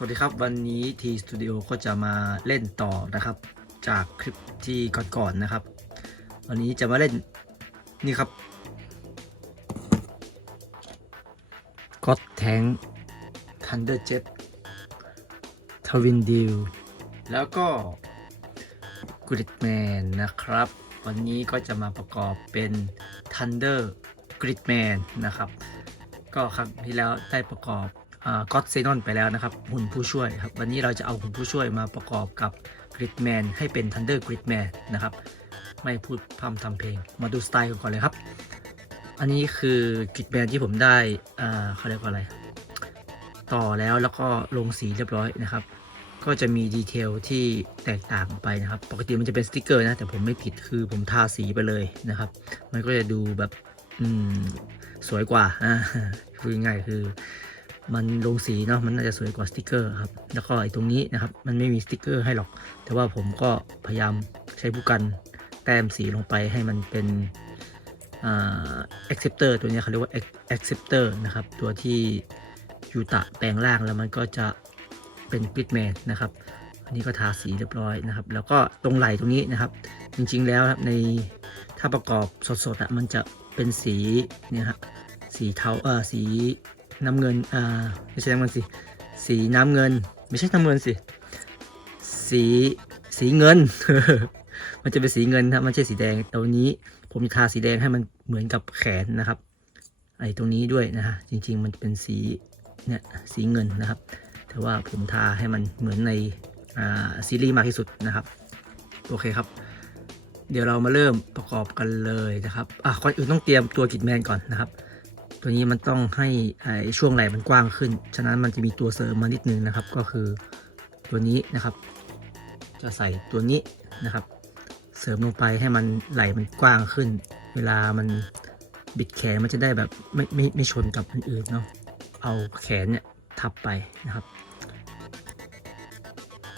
สวัสดีครับ วันนี้ทีสตูดิโอก็จะมาเล่นต่อนะครับ จากคลิปที่ก่อนๆนะครับ วันนี้จะมาเล่นนี่ครับก็ตแทงทันเดอร์เจ็ตทวินดิวแล้วก็กริดแมนนะครับ วันนี้ก็จะมาประกอบเป็น Thunder Gridman นะครับ ก็ครั้งที่แล้วได้ประกอบ ก็อดเซนอนไปแล้วนะครับ หุ่นผู้ช่วยครับ วันนี้เราจะเอาหุ่นผู้ช่วยมาประกอบกับ Gridman ให้เป็น Thunder Gridman นะครับ ไม่พูดพร่ำทำเพลง มาดูสไตล์กันก่อนเลยครับ อันนี้คือ Gridman ที่ผมได้เขาเรียกว่าอะไร ต่อแล้วแล้วก็ลงสีเรียบร้อยนะครับ ก็จะมีดีเทลที่แตกต่างไปนะครับ ปกติมันจะเป็นสติกเกอร์นะ แต่ผมไม่ผิดคือผมทาสีไปเลยนะครับ มันก็จะดูแบบสวยกว่าอ่าพูดง่ายคือ มันลงสีเนาะมันน่าจะสวยกว่าสติกเกอร์ครับแล้วก็ไอ้ตรงนี้นะครับมันไม่มีสติกเกอร์ให้หรอก แต่ว่าผมก็พยายามใช้ผู้กันแต้มสีลงไปให้มันเป็นอ่า acceptor ตัวนี้เขาเรียกว่า acceptor นะครับตัวที่ยูตะแปลงร่างแล้วมันก็จะเป็นปิดแมนนะครับอันนี้ก็ทาสีเรียบร้อยนะครับ แล้วก็ตรงไหล่ตรงนี้นะครับ จริงๆแล้วครับในถ้าประกอบสดๆอะมันจะเป็นสีเนี่ยฮะสีเทาเออสี น้ำเงินอ่าไม่ใช่น้ำเงินสิสีน้ำเงิน ไม่ใช่น้ำเงินสิสีสีเงิน มันจะเป็นสีเงินครับมันไม่ใช่สีแดงตรงนี้ผมจะทาสีแดงให้มันเหมือนกับแขนนะครับไอ้ตรงนี้ด้วยนะฮะจริง ๆ มันเป็นสีเนี่ยสีเงินนะครับ แต่ว่าผมทาให้มันเหมือนในอ่าซีรีส์มากที่สุดนะครับ โอเคครับ เดี๋ยวเรามาเริ่มประกอบกันเลยนะครับอะก่อนอื่นต้องเตรียมตัวกิดแมนก่อนนะครับ ตัวนี้มันต้องให้ช่วงไหล่มันกว้างขึ้น ฉะนั้นมันจะมีตัวเสริมมานิดนึงนะครับ ก็คือตัวนี้นะครับ จะใส่ตัวนี้นะครับ เสริมลงไปให้มันไหล่มันกว้างขึ้น เวลามันบิดแขนมันจะได้แบบไม่ไม่ไม่ชนกับอันอื่นเนาะ เอาแขนเนี่ยทับไปนะครับ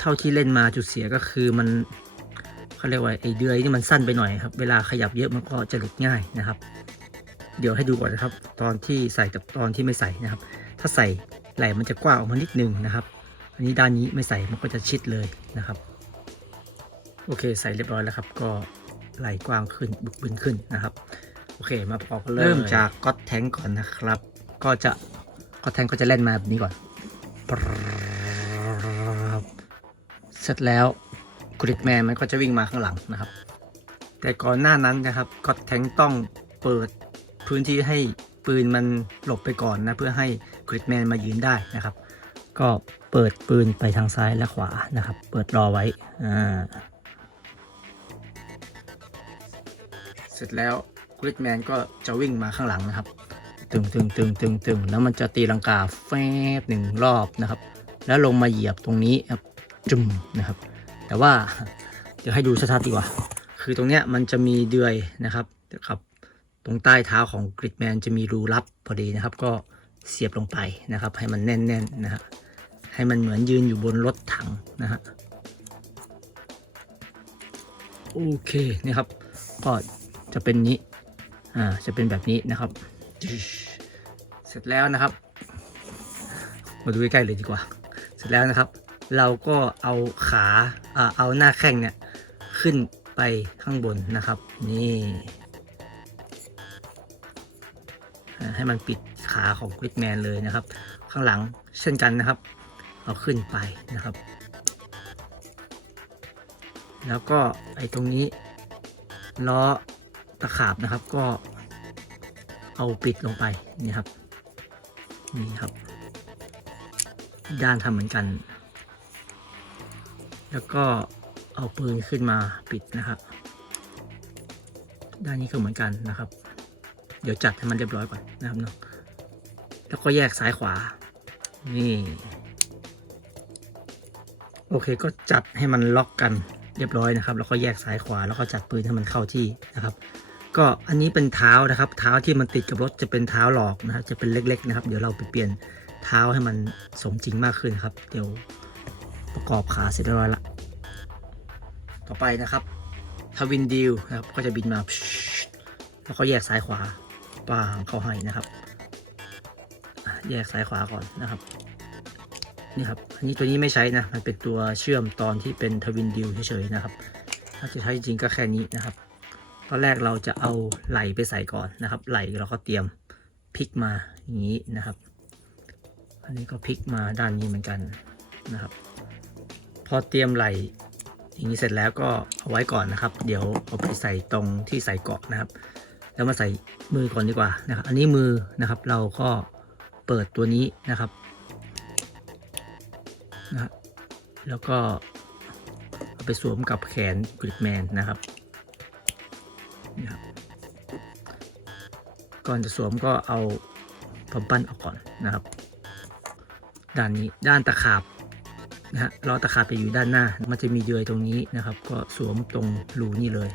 เท่าที่เล่นมาจุดเสียก็คือมันเขาเรียกว่าไอ้เดือยนี่มันสั้นไปหน่อยครับ เวลาขยับเยอะมันก็จะหลุดง่ายนะครับ เดี๋ยวให้ดูก่อนนะครับ ตอนที่ใส่กับตอนที่ไม่ใส่นะครับ ถ้าใส่ไหล่มันจะกว้างออกมานิดนึงนะครับ อันนี้ด้านนี้ไม่ใส่มันก็จะชิดเลยนะครับ โอเคใส่เรียบร้อยแล้วครับ ก็ไหล่กว้างขึ้นบึกบึนขึ้นนะครับ โอเคมาประกอบกันเลยเริ่มจากก๊อตแทงก่อนนะครับ ก็จะก๊อตแทงก็จะเล่นมาแบบนี้ก่อนปรับเสร็จแล้วกริดแมนมันก็จะวิ่งมาข้างหลังนะครับ แต่ก่อนหน้านั้นนะครับก๊อตแทงต้องเปิด พื้นที่ให้ปืนมันหลบไปก่อนนะ เพื่อให้กริดแมนมายืนได้นะครับ ก็เปิดปืนไปทางซ้ายและขวานะครับ เปิดรอไว้อ่าเสร็จแล้วกริดแมนก็จะวิ่งมาข้างหลังนะครับ ตึงตึงตึงตึงตึงแล้วมันจะตีลังกาแฟบหนึ่งรอบนะครับ แล้วลงมาเหยียบตรงนี้ครับจุ่มนะครับ แต่ว่าเดี๋ยวให้ดูชัดๆดีกว่า คือตรงเนี้ยมันจะมีเดือยนะครับครับ ตรงใต้เท้าของกริดแมนจะมีรูลับพอดีนะครับ ก็เสียบลงไปนะครับ ให้มันแน่นๆนะฮะให้มันเหมือนยืนอยู่บนรถถังนะฮะโอเคนี่ครับ ก็จะเป็นนี้อ่าจะเป็นแบบนี้นะครับ เสร็จแล้วนะครับ มาดูใกล้ๆเลยดีกว่า เสร็จแล้วนะครับ เราก็เอาขาอ่าเอาหน้าแข้งเนี่ยขึ้นไปข้างบนนะครับ นี่ ให้มันปิดขาของกริดแมนเลยนะครับ ข้างหลังเช่นกันนะครับ เอาขึ้นไปนะครับ แล้วก็ไอ้ตรงนี้ล้อตะขาบนะครับก็เอาปิดลงไปนี่ครับนี่ครับ ด้านทำเหมือนกัน แล้วก็เอาปืนขึ้นมาปิดนะครับ ด้านนี้ก็เหมือนกันนะครับ เดี๋ยวจัดให้มันเรียบร้อยก่อนนะครับเนาะแล้วก็แยกซ้ายขวา นี่ โอเคก็จัดให้มันล็อกกันเรียบร้อยนะครับ แล้วก็แยกซ้ายขวา แล้วก็จัดปืนให้มันเข้าที่นะครับ ก็อันนี้เป็นเท้านะครับ เท้าที่มันติดกับรถจะเป็นเท้าหลอกนะครับ จะเป็นเล็ก ๆ นะครับ เดี๋ยวเราไปเปลี่ยนเท้าให้มันสมจริงมากขึ้นครับ เดี๋ยวประกอบขาเสร็จเรียบร้อยละ ต่อไปนะครับทวินดิวนะครับ ก็จะบินมา แล้วก็แยกซ้ายขวา ปางเขาให้นะครับ แยกซ้ายขวาก่อนนะครับนี่ครับอันนี้ตัวนี้ไม่ใช้นะมันเป็นตัวเชื่อมตอนที่เป็นทวินดิวเฉยๆนะครับ ถ้าจะใช้จริงก็แค่นี้นะครับ ตอนแรกเราจะเอาไหลไปใส่ก่อนนะครับ ไหลเราก็เตรียมพลิกมาอย่างนี้นะครับ อันนี้ก็พลิกมาด้านนี้เหมือนกันนะครับ พอเตรียมไหลอย่างนี้เสร็จแล้วก็เอาไว้ก่อนนะครับ เดี๋ยวเอาไปใส่ตรงที่ใส่เกาะนะครับ แล้วมาใส่ มือก่อนดีกว่านะครับ อันนี้มือนะครับเราก็เปิดตัวนี้นะครับนะฮะแล้วก็เอาไปสวมกับแขนกริดแมนนะครับนี่ครับ ก่อนจะสวมก็เอาผมปั้นออกก่อนนะครับ ด้านนี้ด้านตะขาบนะฮะล้อตะขาบจะอยู่ด้านหน้า มันจะมีเดือยตรงนี้นะครับ ก็สวมตรงรูนี่เลย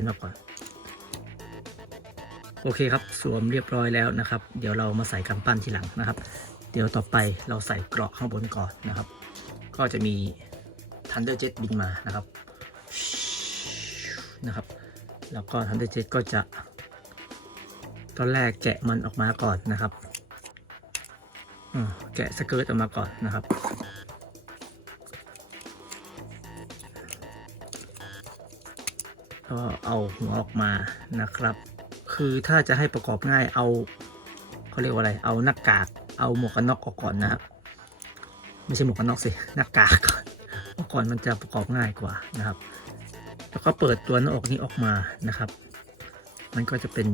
นออกก่อน โอเคครับ สวมเรียบร้อยแล้วนะครับ เดี๋ยวเรามาใส่กำปั้นทีหลังนะครับ เดี๋ยวต่อไปเราใส่เกราะข้างบนก่อนนะครับ ก็จะมี Thunder Jet บินมานะครับ นะครับ แล้วก็ Thunder Jet ก็จะ ตอนแรกแกะมันออกมาก่อนนะครับแกะสเกิร์ตออกมาก่อนนะครับ ก็เอาหัวออกมานะครับ คือถ้าจะให้ประกอบง่ายเอาเขาเรียกว่าอะไร เอาหน้ากาก เอาหมวกกันน็อกออกก่อนนะครับ ไม่ใช่หมวกกันน็อกสิ หน้ากากก่อนออกก่อนมันจะประกอบง่ายกว่านะครับ แล้วก็เปิดตัวหน้าอกนี้ออกมานะครับ มันก็จะเป็น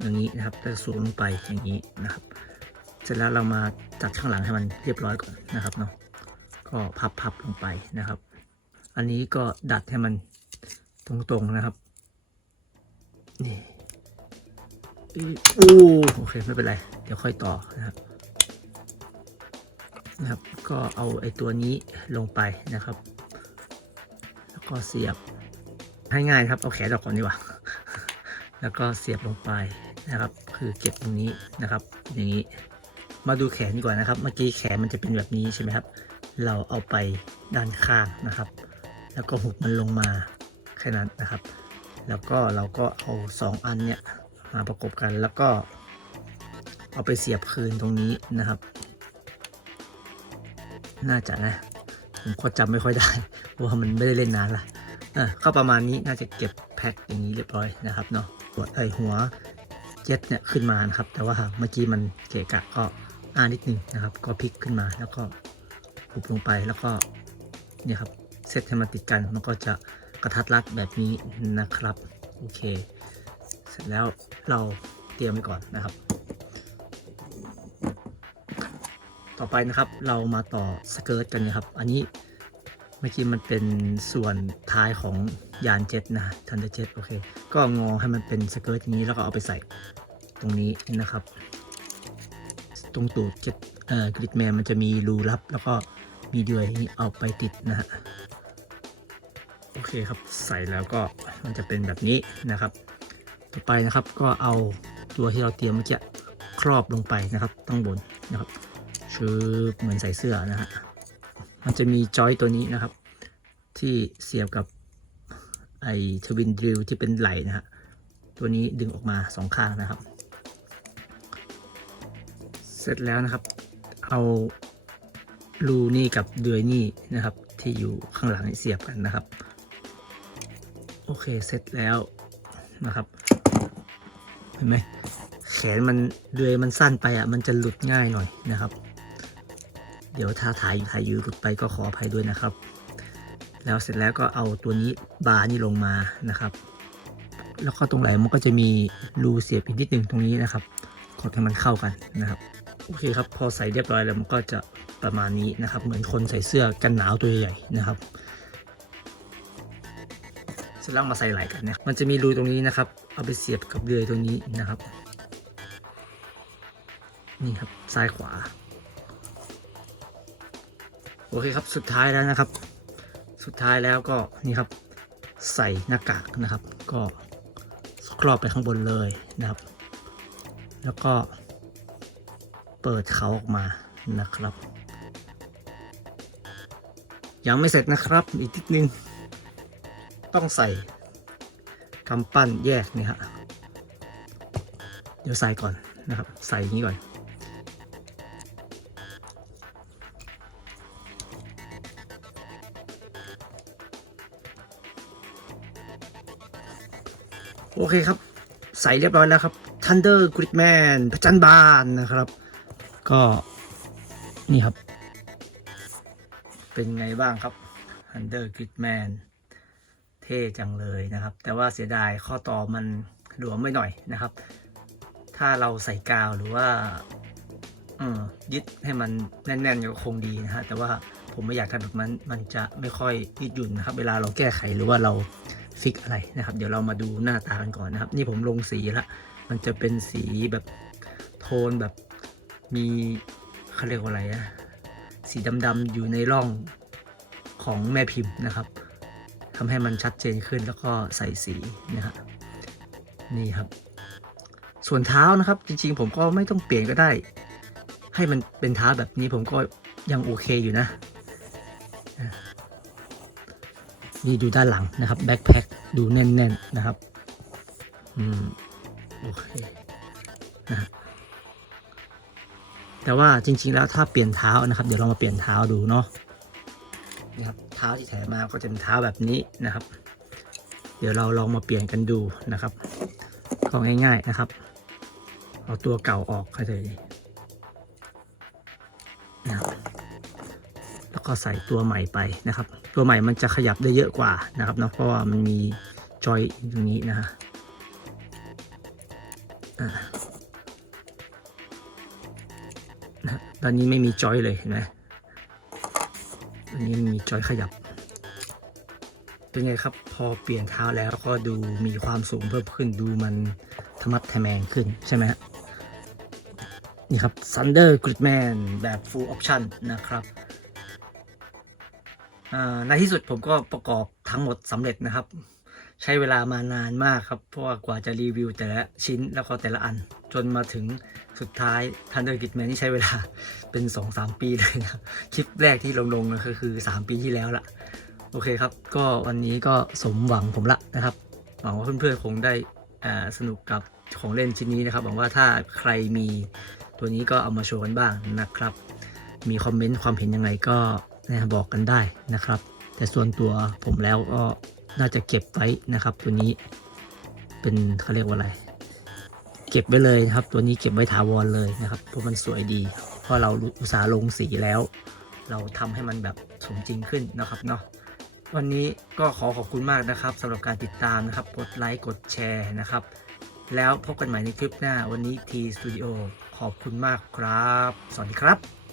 อย่างนี้นะครับจะสูงลงไปอย่างนี้นะครับ เสร็จแล้วเรามาจัดข้างหลังให้มันเรียบร้อยก่อนนะครับเนาะ ก็พับๆลงไปนะครับ อันนี้ก็ดัดให้มันตรงๆนะครับ นี่อู้โอเคไม่เป็นไร เดี๋ยวค่อยต่อนะครับนะครับ ก็เอาไอ้ตัวนี้ลงไปนะครับ แล้วก็เสียบให้ง่ายครับ เอาแขนออกก่อนดีกว่า แล้วก็เสียบลงไปนะครับ คือเก็บตรงนี้นะครับ อย่างนี้ มาดูแขนดีกว่านะครับ เมื่อกี้แขนมันจะเป็นแบบนี้ใช่ไหมครับ เราเอาไปด้านข้างนะครับ แล้วก็หุบมันลงมาแค่นั้นนะครับ แล้วก็เราก็เอาสองอันเนี่ยมาประกบกันแล้วก็เอาไปเสียบคืนตรงนี้นะครับ น่าจะนะ ผมก็จำไม่ค่อยได้ เพราะว่ามันไม่ได้เล่นนานละอะก็ประมาณนี้น่าจะเก็บแพ็คอย่างนี้เรียบร้อยนะครับเนาะหัวไอหัวเจ็ตเนี่ยขึ้นมานะครับ แต่ว่าเมื่อกี้มันเกะกะก็อ้านิดนึงนะครับ ก็พลิกขึ้นมาแล้วก็หุบลงไปแล้วก็เนี่ยครับเซตให้มันติดกันมันก็จะ กระทัดรัดแบบนี้นะครับโอเค เสร็จแล้วเราเตรียมไว้ก่อนนะครับ ต่อไปนะครับเรามาต่อสเกิร์ตกันนะครับ อันนี้เมื่อกี้มันเป็นส่วนท้ายของยานเจ็ตนะทันเดอร์เจ็ตโอเค ก็งอให้มันเป็นสเกิร์ตอย่างนี้แล้วก็เอาไปใส่ตรงนี้นะครับ ตรงตูดเจ็ตเอ่อกริดแมนมันจะมีรูลับแล้วก็มีเดือยนี้เอาไปติดนะฮะ โอเคครับใส่แล้วก็มันจะเป็นแบบนี้นะครับ ต่อไปนะครับก็เอาตัวที่เราเตรียมเมื่อกี้ครอบลงไปนะครับตั้งบนนะครับชือเหมือนใส่เสื้อนะฮะมันจะมีจอยตัวนี้นะครับ ที่เสียบกับไอทวินดริลที่เป็นไหลนะฮะตัวนี้ดึงออกมาสองข้างนะครับ เสร็จแล้วนะครับ เอารูนี่กับเดือยนี่นะครับ ที่อยู่ข้างหลังเสียบกันนะครับ โอเคเสร็จแล้วนะครับเห็นไหมแขนมันเดือยมันสั้นไปอะมันจะหลุดง่ายหน่อยนะครับ เดี๋ยวถ้าถ่ายถ่ายอยูหลุดไปก็ขออภัยด้วยนะครับ แล้วเสร็จแล้วก็เอาตัวนี้บาร์นี่ลงมานะครับ แล้วก็ตรงไหลมันก็จะมีรูเสียบอีกนิดหนึ่งตรงนี้นะครับกดให้มันเข้ากันนะครับโอเคครับพอใส่เรียบร้อยแล้วมันก็จะประมาณนี้นะครับ เหมือนคนใส่เสื้อกันหนาวตัวใหญ่นะครับ เสร็จแล้วมาใส่ไหลกันนะมันจะมีรูตรงนี้นะครับ เอาไปเสียบกับเดือยตรงนี้นะครับ นี่ครับซ้ายขวา โอเคครับสุดท้ายแล้วนะครับ สุดท้ายแล้วก็นี่ครับใส่หน้ากากนะครับ ก็ครอบไปข้างบนเลยนะครับ แล้วก็เปิดเขาออกมานะครับ ยังไม่เสร็จนะครับอีกนิดนึง ต้องใส่กำปั้นแยกนี่ฮะเดี๋ยวใส่ก่อนนะครับ ใส่งนี้ก่อนโอเคครับ ใส่เรียบร้อยแล้วครับ Thunder Gridman พระจันทร์บานนะครับ ก็นี่ครับ เป็นไงบ้างครับ Thunder Gridman เท่จังเลยนะครับ แต่ว่าเสียดายข้อต่อมันหลวมไม่หน่อยนะครับ ถ้าเราใส่กาวหรือว่าอยึดให้มันแน่นๆก็คงดีนะฮะแต่ว่าผมไม่อยากทำแบบนั้นมันจะไม่ค่อยยืดหยุ่นนะครับ เวลาเราแก้ไขหรือว่าเราฟิกอะไรนะครับ เดี๋ยวเรามาดูหน้าตากันก่อนนะครับ นี่ผมลงสีละมันจะเป็นสีแบบโทนแบบมีเขาเรียกว่าอะไรนะสีดำๆอยู่ในร่องของแม่พิมพ์นะครับ ทำให้มันชัดเจนขึ้นแล้วก็ใส่สีนะฮะนี่ครับ ส่วนเท้านะครับ จริงๆ ผมก็ไม่ต้องเปลี่ยนก็ได้ ให้มันเป็นเท้าแบบนี้ผมก็ยังโอเคอยู่นะนี่ดูด้านหลังนะครับแบ็คแพ็คดูแน่นๆนะครับอืมโอเคนะฮะแต่ว่าจริง ๆ แล้วถ้าเปลี่ยนเท้านะครับ เดี๋ยวเรามาเปลี่ยนเท้าดูเนาะ นี่ครับเท้าที่แถมมาก็จะเป็นเท้าแบบนี้นะครับ เดี๋ยวเราลองมาเปลี่ยนกันดูนะครับก็ง่าย ๆนะครับ เอาตัวเก่าออกเลยนะครับแล้วก็ใส่ตัวใหม่ไปนะครับ ตัวใหม่มันจะขยับได้เยอะกว่านะครับเนาะเพราะว่ามันมีจอยตรงนี้นะฮะอ่านะตอนนี้ไม่มีจอยเลยเห็นไหม อันนี้มีจอยขยับ เป็นไงครับ พอเปลี่ยนเท้าแล้วก็ดูมีความสูงเพิ่มขึ้นดูมันธรรมัดทะแมงขึ้นใช่ไหมฮะนี่ครับ Thunder Gridman แบบ Full Option นะครับในที่สุดผมก็ประกอบทั้งหมดสำเร็จนะครับ ใช้เวลามานานมากครับ เพราะว่ากว่าจะรีวิวแต่ละชิ้นแล้วก็แต่ละอัน จนมาถึง สุดท้าย Thunder Gridman นี่ใช้เวลาเป็น2-3ปีเลยนะ คลิปแรกที่ลงๆก็คือ3ปีที่แล้วละโอเคครับ ก็วันนี้ก็สมหวังผมละนะครับ หวังว่าเพื่อนๆคงได้สนุกกับของเล่นชิ้นนี้นะครับ หวังว่าถ้าใครมีตัวนี้ก็เอามาโชว์กันบ้างนะครับ มีคอมเมนต์ความเห็นยังไงก็นะบอกกันได้นะครับ แต่ส่วนตัวผมแล้วก็น่าจะเก็บไว้นะครับ ตัวนี้เป็นเขาเรียกว่าอะไร เก็บไว้เลยนะครับ ตัวนี้เก็บไว้ถาวรเลยนะครับเพราะมันสวยดี เพราะเราอุตสาห์ลงสีแล้ว เราทำให้มันแบบสมจริงขึ้นนะครับเนาะวันนี้ก็ขอขอบคุณมากนะครับสำหรับการติดตามนะครับ กดไลค์กดแชร์นะครับ แล้วพบกันใหม่ในคลิปหน้าวันนี้ทีสตูดิโอขอบคุณมากครับ สวัสดีครับ